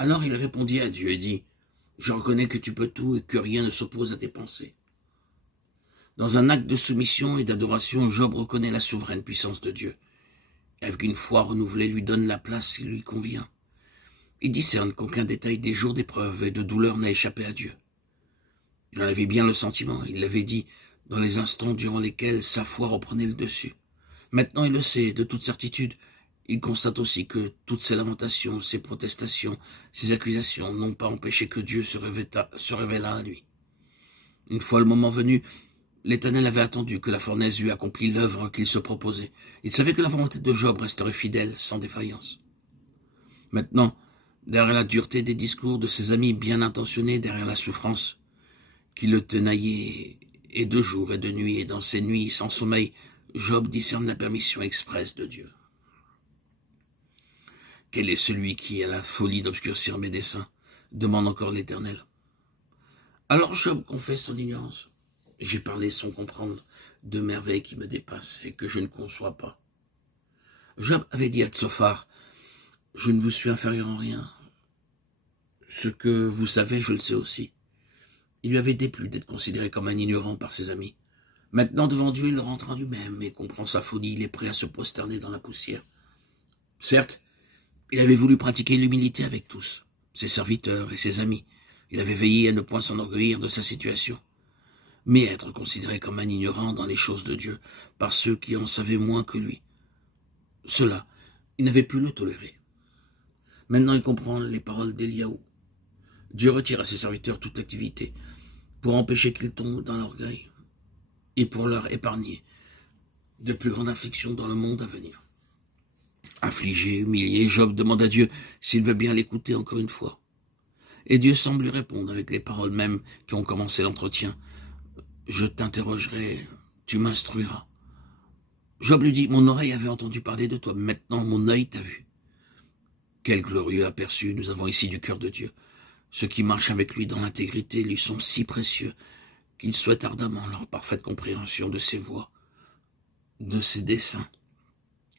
Alors il répondit à Dieu et dit, « Je reconnais que tu peux tout et que rien ne s'oppose à tes pensées. » Dans un acte de soumission et d'adoration, Job reconnaît la souveraine puissance de Dieu. Et avec une foi renouvelée, lui donne la place qui lui convient. Il discerne qu'aucun détail des jours d'épreuve et de douleur n'a échappé à Dieu. Il en avait bien le sentiment, il l'avait dit, dans les instants durant lesquels sa foi reprenait le dessus. Maintenant, il le sait, de toute certitude. Il constate aussi que toutes ces lamentations, ces protestations, ces accusations n'ont pas empêché que Dieu se révélât à lui. Une fois le moment venu, l'Éternel avait attendu que la fournaise eût accompli l'œuvre qu'il se proposait. Il savait que la volonté de Job resterait fidèle, sans défaillance. Maintenant, derrière la dureté des discours de ses amis bien intentionnés, derrière la souffrance qui le tenaillait, et de jour et de nuit, et dans ces nuits sans sommeil, Job discerne la permission expresse de Dieu. Quel est celui qui a la folie d'obscurcir mes desseins? Demande encore l'Éternel. Alors Job confesse son ignorance. J'ai parlé sans comprendre de merveilles qui me dépassent et que je ne conçois pas. Job avait dit à Tsophar, « Je ne vous suis inférieur en rien. Ce que vous savez, je le sais aussi. » Il lui avait déplu d'être considéré comme un ignorant par ses amis. Maintenant, devant Dieu, il le rentre en lui-même et comprend sa folie. Il est prêt à se prosterner dans la poussière. Certes, il avait voulu pratiquer l'humilité avec tous, ses serviteurs et ses amis. Il avait veillé à ne point s'enorgueillir de sa situation. Mais être considéré comme un ignorant dans les choses de Dieu par ceux qui en savaient moins que lui, cela, il n'avait pu le tolérer. Maintenant, il comprend les paroles d'Éliaou. Dieu retire à ses serviteurs toute activité pour empêcher qu'ils tombent dans l'orgueil et pour leur épargner de plus grandes afflictions dans le monde à venir. Affligé, humilié, Job demande à Dieu s'il veut bien l'écouter encore une fois. Et Dieu semble lui répondre avec les paroles mêmes qui ont commencé l'entretien. « Je t'interrogerai, tu m'instruiras. » Job lui dit, « Mon oreille avait entendu parler de toi, maintenant mon œil t'a vu. » Quel glorieux aperçu nous avons ici du cœur de Dieu. Ceux qui marchent avec lui dans l'intégrité lui sont si précieux qu'il souhaite ardemment leur parfaite compréhension de ses voies, de ses desseins.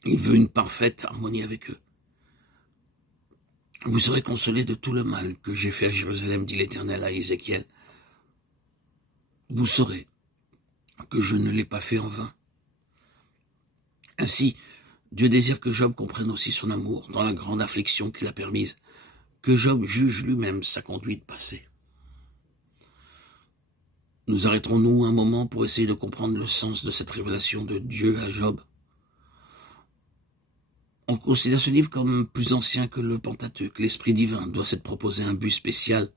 Il veut une parfaite harmonie avec eux. Vous serez consolés de tout le mal que j'ai fait à Jérusalem, dit l'Éternel à Ézéchiel. Vous saurez que je ne l'ai pas fait en vain. Ainsi, Dieu désire que Job comprenne aussi son amour dans la grande affliction qu'il a permise, que Job juge lui-même sa conduite passée. Nous arrêterons-nous un moment pour essayer de comprendre le sens de cette révélation de Dieu à Job? On considère ce livre comme plus ancien que le Pentateuque. L'Esprit divin doit s'être proposé un but spécial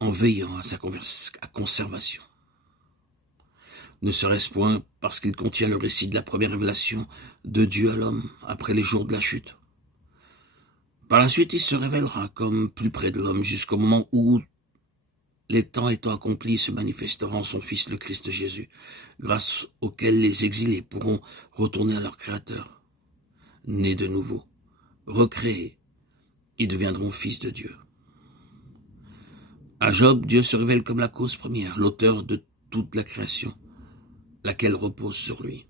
en veillant à sa conservation. Ne serait-ce point parce qu'il contient le récit de la première révélation de Dieu à l'homme après les jours de la chute. Par la suite, il se révélera comme plus près de l'homme jusqu'au moment où, les temps étant accomplis, se manifestera en son Fils le Christ Jésus, grâce auquel les exilés pourront retourner à leur Créateur. Nés de nouveau, recréés, ils deviendront fils de Dieu. À Job, Dieu se révèle comme la cause première, l'auteur de toute la création, laquelle repose sur lui.